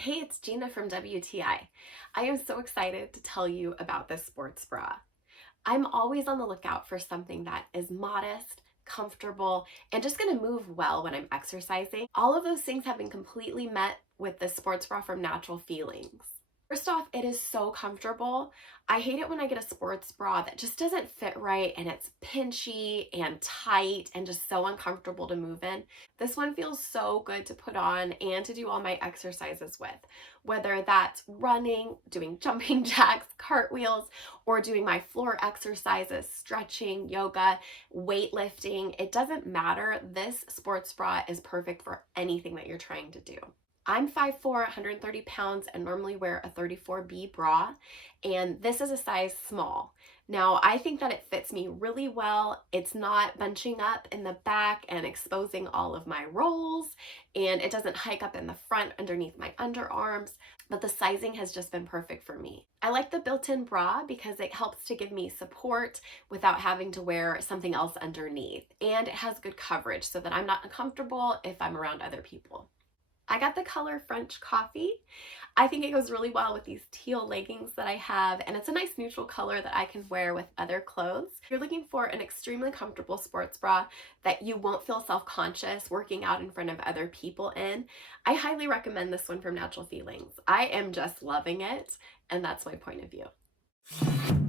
Hey, it's Gina from WTI. I am so excited to tell you about this sports bra. I'm always on the lookout for something that is modest, comfortable, and just gonna move well when I'm exercising. All of those things have been completely met with this sports bra from Natural Feelings. First off, it is so comfortable. I hate it when I get a sports bra that just doesn't fit right and it's pinchy and tight and just so uncomfortable to move in. This one feels so good to put on and to do all my exercises with, whether that's running, doing jumping jacks, cartwheels, or doing my floor exercises, stretching, yoga, weightlifting. It doesn't matter. This sports bra is perfect for anything that you're trying to do. I'm 5'4", 130 pounds, and normally wear a 34B bra, and this is a size small. Now, I think that it fits me really well. It's not bunching up in the back and exposing all of my rolls, and it doesn't hike up in the front underneath my underarms, but the sizing has just been perfect for me. I like the built-in bra because it helps to give me support without having to wear something else underneath, and it has good coverage so that I'm not uncomfortable if I'm around other people. I got the color French Coffee. I think it goes really well with these teal leggings that I have, and it's a nice neutral color that I can wear with other clothes. If you're looking for an extremely comfortable sports bra that you won't feel self-conscious working out in front of other people in, I highly recommend this one from Natural Feelings. I am just loving it, and that's my point of view.